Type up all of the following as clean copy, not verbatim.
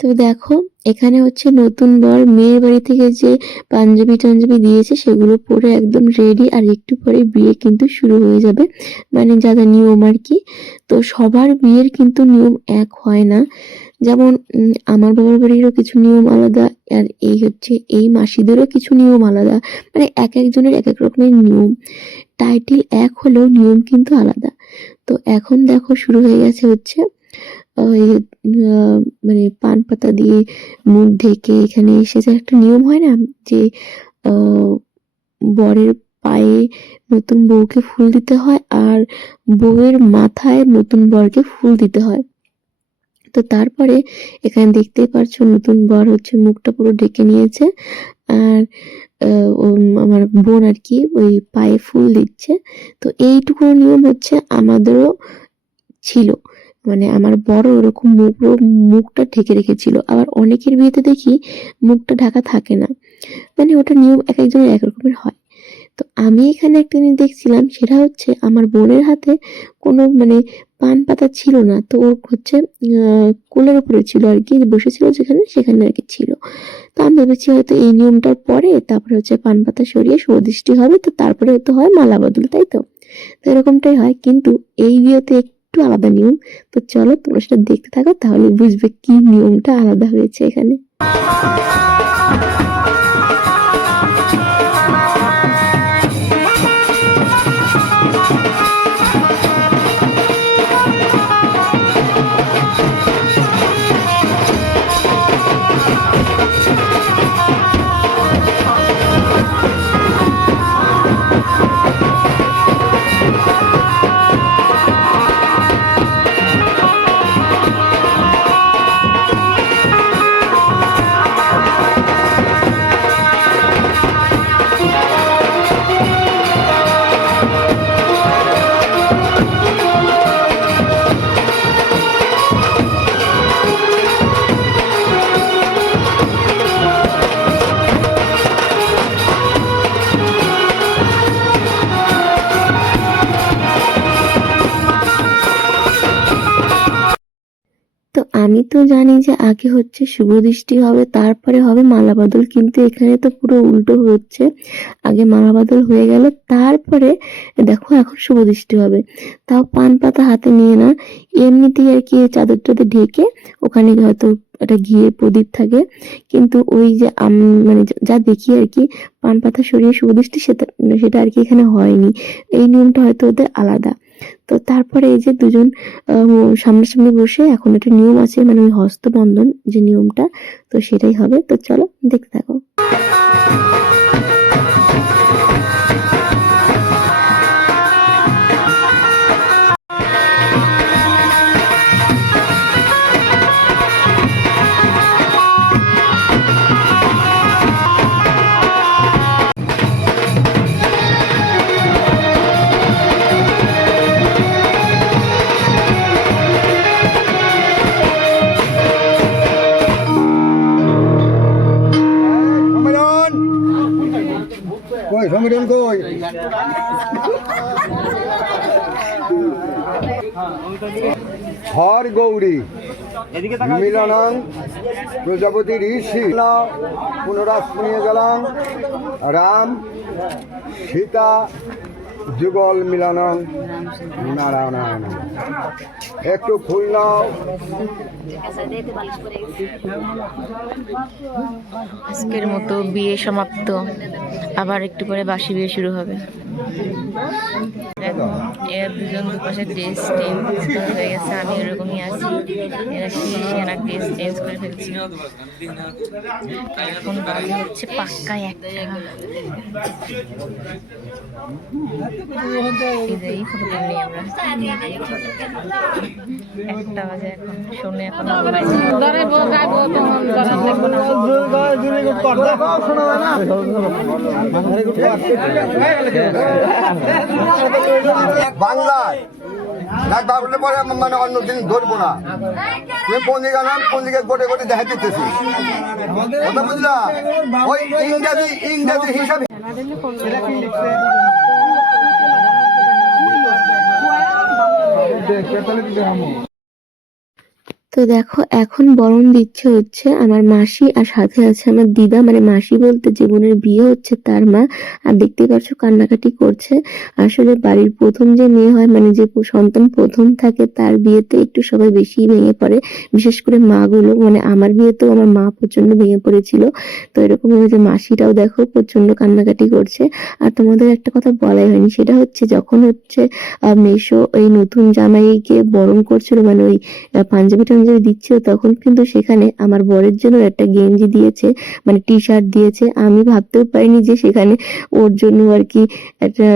তো দেখো এখানে হচ্ছে নতুন বর মেয়ের বাড়ি থেকে যে পাঞ্জাবি দিয়েছে সেগুলো পরে একদম রেডি, আর একটু পরে বিয়ে কিন্তু শুরু হয়ে যাবে, মানে যা যা নিয়ম আর কি। তো সবার বিয়ের কিন্তু নিয়ম এক হয় না, যেমন আমার বাবার বাড়িরও কিছু নিয়ম আলাদা, আর এই হচ্ছে এই মাসিদেরও কিছু নিয়ম আলাদা, মানে এক একজনের এক এক রকমের নিয়ম। টাইটেল এক হলেও নিয়ম কিন্তু আলাদা। তো এখন দেখো শুরু হয়ে গেছে হচ্ছে ওই মানে পান পাতা দিয়ে মুখ ঢেকে এখানে এসেছে একটা নিয়ম হয় না, যে আহ, বরের পায়ে নতুন বউকে ফুল দিতে হয়, আর বউয়ের মাথায় নতুন বরকে ফুল দিতে হয়। তো তারপরে এখানে দেখতেই পারছো নতুন বর হচ্ছে মুখটা পুরো ঢেকে নিয়েছে, আর আমার বোন আর কি ওই পায়ে ফুল দিচ্ছে। তো এইটুকু নিয়ম হচ্ছে আমাদেরও ছিল, মানে আমার বড় ওরকম মুখটা ঢেকে রেখেছিল। আবার অনেকের বিয়েতে দেখি মুখটা ঢাকা থাকে না, মানে ওটা নিয়ম এক একজনের এক রকমের হয়। তো আমি এখানে একটা জিনিস দেখছিলাম, সেটা হচ্ছে আমার বোনের হাতে কোনো মানে পান পাতা ছিল না, তো ওর হচ্ছে কোলের উপরে ছিল আর কি, বসেছিল যেখানে সেখানে আর কি ছিল। তো আমি ভেবেছি হয়তো এই নিয়মটার পরে তারপরে হচ্ছে পান পাতা সরিয়ে সুদৃষ্টি হবে, তো তারপরে হয়তো হয় মালা বদল, তাই তো। তো এরকমটাই হয়, কিন্তু এই বিয়েতে একটু আলাদা নিয়ম। তো চলো তোমরা সেটা দেখতে থাকো, তাহলে বুঝবে কি নিয়মটা আলাদা হয়েছে এখানে। তো আমি তো জানি যে আগে হচ্ছে শুভ দৃষ্টি হবে, তারপরে হবে মালা বদল, কিন্তু এখানে তো পুরো উল্টো হচ্ছে। আগে মালা বদল হয়ে গেল, তারপরে দেখো এখন শুভ দৃষ্টি হবে। তাও পান পাতা হাতে নিয়ে না, এমনিতেই আর কি চাদর টাদর ঢেকে ওখানে হয়তো একটা ঘিয়ে প্রদীপ থাকে, কিন্তু ওই যে মানে যা দেখি আর কি পান পাতা সরিয়ে শুভ দৃষ্টি সেটা সেটা আর কি এখানে হয়নি। এই নিয়মটা হয়তো ওদের আলাদা। তো তারপরে এই যে দুজন সামনাসামনি বসে এখন একটা নিয়ম আছে, মানে ওই হস্তবন্ধন যে নিয়মটা, তো সেটাই হবে। তো চলো দেখতে থাকো। কই সমীরণ কই? হর গৌরী মিলনং প্রজাপতি ঋষি পুনরাস্মনীয় গেলাম রাম সীতা যুগল মিলনং নারায়ণ। একটু ফুল নাও। আজকের মতো বিয়ে সমাপ্ত, আবার একটু পরে বাসি বিয়ে শুরু হবে। দেখো এর দুজন দুপাশে ড্রেস চেঞ্জ হয়ে গেছে, আমি এরকমই আছি, এরা সেরা ড্রেস চেঞ্জ করে ফেলছি। এখন বাজে হচ্ছে পাক্কা একটা, এই ফটোটা নিয়ে আমরা একটা বাজে এখন, শোনে এখন বাংলায় ডাক্তার বললে পরে মানে অন্যদিন ধরবো না। তুমি পঞ্জিকা নাম পঞ্জিকা গোটে গোটে দেখা দিতেছি, কথা বুঝলা? ওই ইংরেজি হিসাবে। তো দেখো এখন বরণ দিচ্ছে হচ্ছে আমার মাসি আর সাথে আছে আমার দিদা, মানে মাসি বলতে যে বোনের বিয়ে হচ্ছে তার মা। আর দেখতেই পাচ্ছ কান্নাকাটি করছে। আসলে বাড়ির প্রথম যে মেয়ে হয়, মানে যে সন্তান প্রথম থাকে, তার বিয়েতে একটু সবাই বেশি ভেঙে পড়ে, বিশেষ করে মা গুলো। মানে আমার বিয়েতেও আমার মা প্রচন্ড ভেঙে পড়েছিল। তো এরকম যে মাসিটাও দেখো প্রচন্ড কান্নাকাটি করছে। আর তোমাদের একটা কথা বলাই হয়নি, সেটা হচ্ছে যখন হচ্ছে মেশো এই নতুন জামাইকে বরণ করছিল, মানে ওই পাঞ্জাবি টাঞ্জাবি দিচ্ছিল, তখন কিন্তু সেখানে আমার বরের জন্য একটা গেঞ্জি দিয়েছে, মানে টি শার্ট দিয়েছে। আমি ভাবতেও পারিনি যে সেখানে ওর জন্য আর কি একটা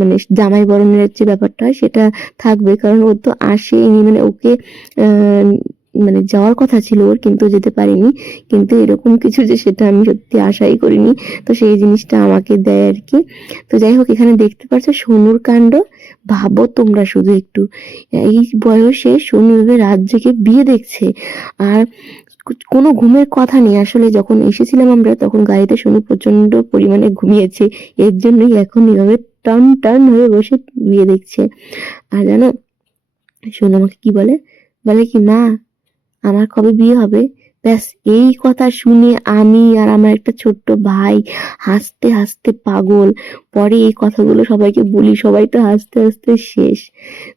মানে জামাই বরণের যে ব্যাপারটা হয় সেটা থাকবে, কারণ ও তো আসেনি, মানে ওকে মানে যাওয়ার কথা ছিল ওর, কিন্তু যেতে পারিনি। কিন্তু এরকম কিছু যে সেটা আমি সত্যি আশাই করিনি। তো সেই জিনিসটা আমাকে দেয় আর কি। তো যাই হোক, এখানে দেখতে পাচ্ছ সোনুর কাণ্ড। ভাবো তোমরা শুধু একটু, এই বয়সে সোনু এভাবে রাত জেগে বিয়ে দেখছে। আর কোনো ঘুমের কথা নেই। আসলে যখন এসেছিলাম আমরা তখন গাড়িতে সোনু প্রচন্ড পরিমাণে ঘুমিয়েছে, এর জন্যই এখন এভাবে টান টান হয়ে বসে বিয়ে দেখছে। আর জানো সোনু আমাকে কি বলে, বলে কি মা আমার কবে বিয়ে হবে? ব্যাস এই কথা শুনে আমি আর আমার একটা ছোট্ট ভাই হাসতে হাসতে পাগল। পরে এই কথাগুলো সবাইকে বলি, সবাই তো হাসতে হাসতে শেষ।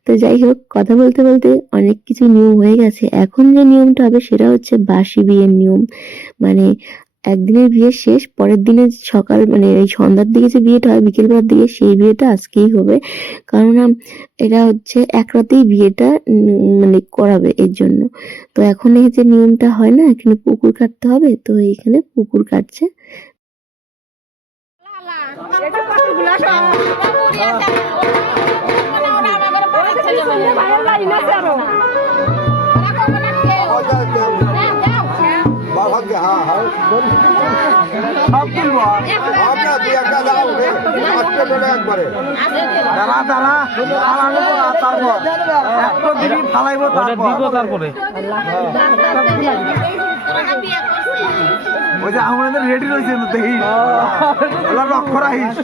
তো যাই হোক, কথা বলতে বলতে অনেক কিছু নিয়ম হয়ে গেছে। এখন যে নিয়মটা হবে সেটা হচ্ছে বাসি বিয়ের নিয়ম। মানে একদিনের বিয়ে শেষ, পরের দিনে সকাল মানে এই সন্ধ্যার দিকে যে বিয়েটা হয় বিকেলবেলার দিকে, সেই বিয়েটা আজকেই হবে। কারণ এটা হচ্ছে এক রাতেই বিয়েটা মানে করাবে এর জন্য। তো এখন এই যে নিয়মটা হয় না, এখানে পুকুর কাটতে হবে, তো এইখানে পুকুর কাটছে। হ্যাঁ হ্যাঁ সব তুলবো আপনার দুই একটা দাঁড়া উঠে আজকে চলে একবারে দাঁড়া দাঁড়া তারপর একটু দিবি ফালাইবো তারপরে ওই যে আমাদের রেডি রয়েছে দেখি লক্ষ্য রাখিস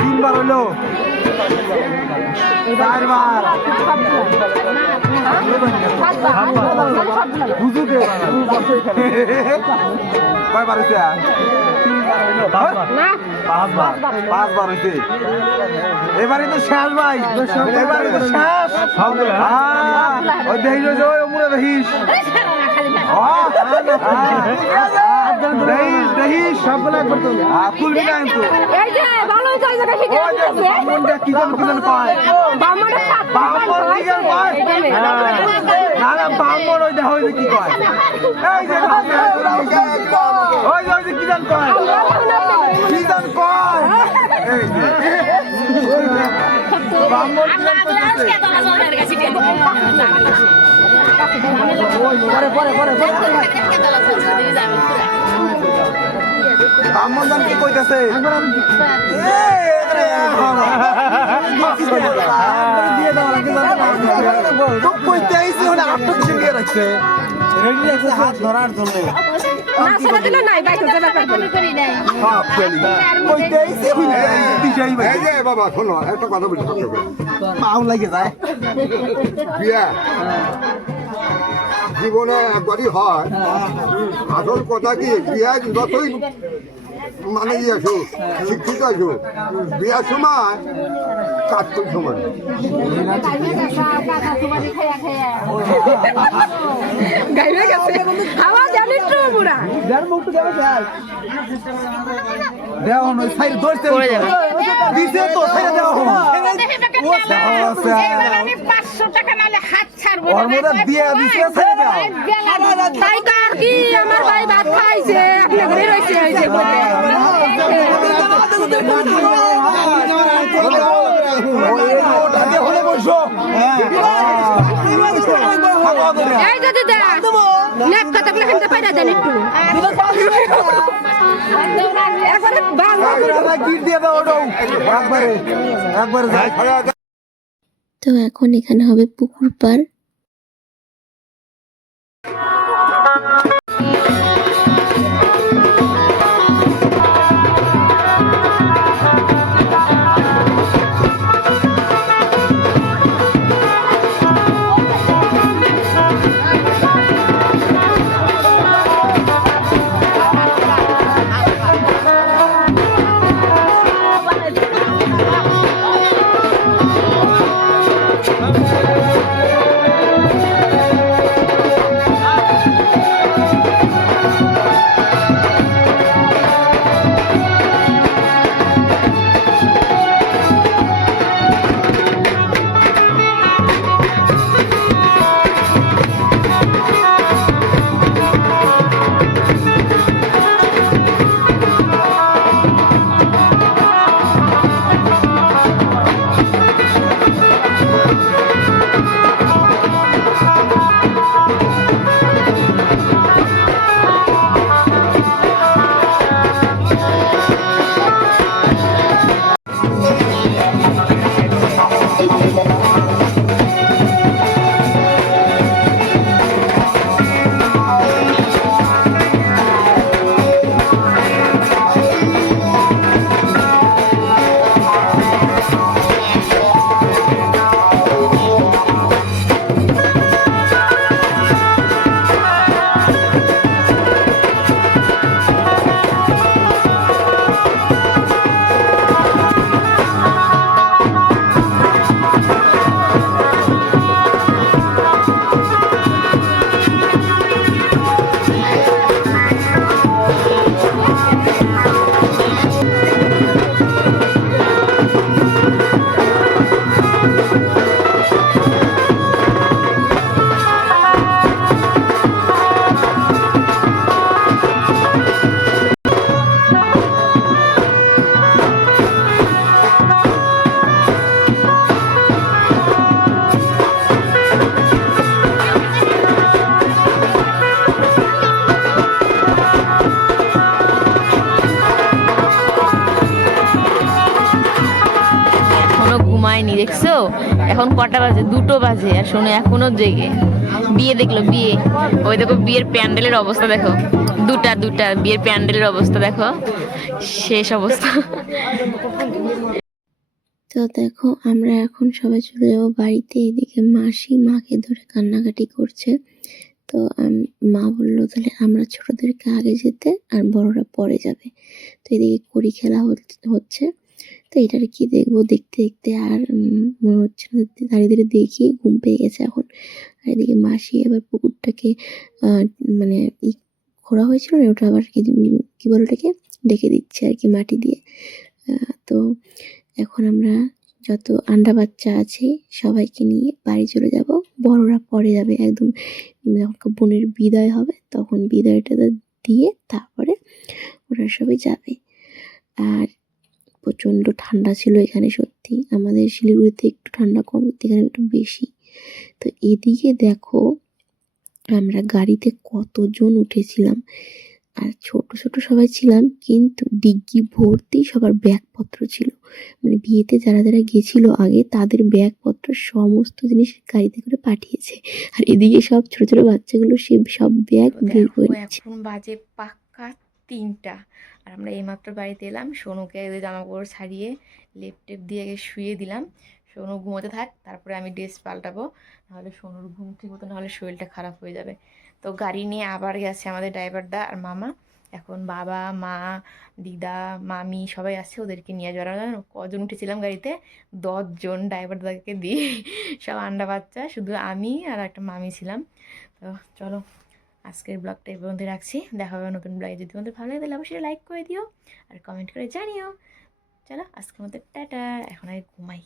তিনবার হলো চারবার কয়বার হয়েছে? পাঁচবার হয়েছে। এবারে তো শেষ ভাই, এবারে তো শেষ। ওই দেখিস ওই অমুরে দেখিস দেখিস সবগুলো একবার তুলবি না কিন্তু কি যেন পায় বামন ওই দেখা হয়েছে কি কয় এই যে ওই যে কি জান কয় এই যে বামন বামন জান কি কইতাছে হাত ধরার জন্য বাবা শোনো একটা কথা বলি পাও লাগে যায় বিয়া জীবনে একবারই হয়। আসল কথা কি বিয়া যতই মানে আসো শিক্ষিত আসো বিয়ার সময় কাটকুল সমান আমার ভাই ভাত খাইছে আপনি ঘুরে রয়েছে এই যদি দেখ কথা বলে খেতে পাই না জানি একটু তো এখন এখানে হবে পুকুর পাড়। এখন কটা বাজে, 2টো বাজে, আর শোনো এখনো জেগে বিয়ে দেখলো, বিয়ে। ওই দেখো বিয়ের প্যান্ডেলের অবস্থা দেখো, দুটা বিয়ের প্যান্ডেলের অবস্থা দেখো, শেষ অবস্থা। তো দেখো আমরা এখন সবাই চলে যাবো বাড়িতে। এদিকে মাসি মাকে ধরে কান্নাকাটি করছে। তো মা বললো তাহলে আমরা ছোটদেরকে আগে যেতে আর বড়রা পরে যাবে। তো এদিকে কড়ি খেলা হচ্ছে। তো এটার কি দেখবো, দেখতে দেখতে আর মনে হচ্ছে না, দাঁড়িয়ে দেখি ঘুম পেয়ে গেছে এখন। আর এদিকে মাসি এবার পুকুরটাকে মানে খোঁড়া হয়েছিল না, ওটা আবার কি বলে ওটাকে ডেকে দিচ্ছে আর কি মাটি দিয়ে। তো এখন আমরা যত আন্ডা বাচ্চা আছে সবাইকে নিয়ে বাড়ি চলে যাব। বড়রা পরে যাবে, একদম যখন বোনের বিদায় হবে তখন বিদায়টা দিয়ে তারপরে ওরা সবাই যাবে। আর প্রচণ্ড ঠান্ডা ছিল এখানে, সত্যি আমাদের শিলিগুড়িতে একটু ঠান্ডা কম, এখানে একটু বেশি। তো এদিকে দেখো আমরা গাড়িতে কতজন উঠেছিলাম, আর ছোট ছোট সবাই ছিলাম, কিন্তু ডিগ্গি ভর্তি সবার ব্যাগপত্র ছিল। মানে বিয়েতে যারা যারা গেছিল আগে তাদের ব্যাগপত্র সমস্ত জিনিস গাড়িতে করে পাঠিয়েছে। আর এদিকে সব ছোট ছোট বাচ্চাগুলো সে সব ব্যাগ বের করে নিচ্ছে। এখন বাজে পাক্কা 3টা, আর আমরা এইমাত্র বাড়িতে এলাম। সোনুকে জামা কাপড় ছাড়িয়ে লেপ টেপ দিয়ে শুয়ে দিলাম। সোনু ঘুমোতে থাক, তারপরে আমি ড্রেস পাল্টাবো, নাহলে সোনুর ঘুম ঠিক মতো, নাহলে শরীরটা খারাপ হয়ে যাবে। তো গাড়ি নিয়ে আবার গেছে আমাদের ড্রাইভারদা আর মামা। এখন বাবা মা দিদা মামি সবাই আসছে, ওদেরকে নিয়ে যাওয়ার। কজন উঠেছিলাম গাড়িতে, 10 জন ড্রাইভারদাকে দিয়ে, সব আন্ডা বাচ্চা, শুধু আমি আর একটা মামি ছিলাম। তো চলো আজকের ব্লগটা এই পর্যন্ত রাখছি, দেখা হবে নতুন ব্লগে। যদি তোমাদের ভালো লাগে তাহলে অবশ্যই লাইক করে দিও আর কমেন্ট করে জানিও। চলো আজকের মতো টাটা, এখন আগে ঘুমাই।